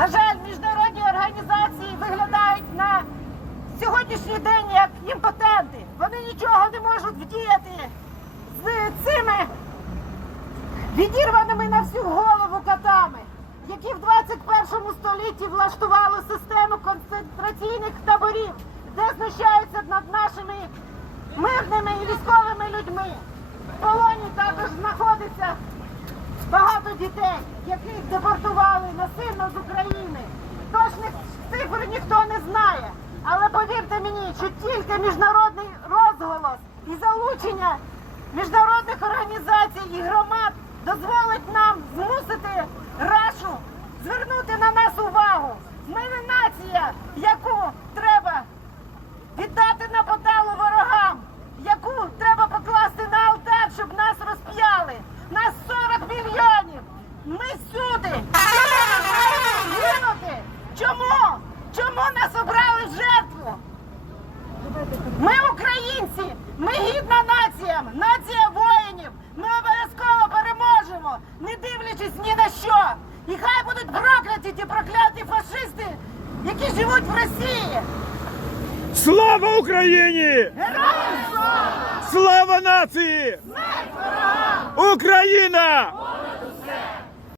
На жаль, міжнародні організації виглядають на сьогоднішній день як імпотенти. Вони нічого не можуть вдіяти з цими відірваними на всю голову котами, які в 21 столітті влаштували систему концентраційних таборів, де знущаються над нашими мирними і військовими людьми. В полоні також багато дітей, яких депортували насильно з України. Точних цифр ніхто не знає. Але повірте мені, що тільки міжнародний розголос і залучення міжнародних організацій і громад дозволить нам змусити Рашу звернути на нас увагу. Ми не нація, яку Ми сюди. Чому? Чому? Чому нас обрали в жертву? Ми українці, ми гідна нація, нація воїнів. Ми обов'язково переможемо, не дивлячись ні на що. І хай будуть прокляті ті прокляті фашисти, які живуть в Росії. Слава Україні! Героям слава! Слава нації! Україна!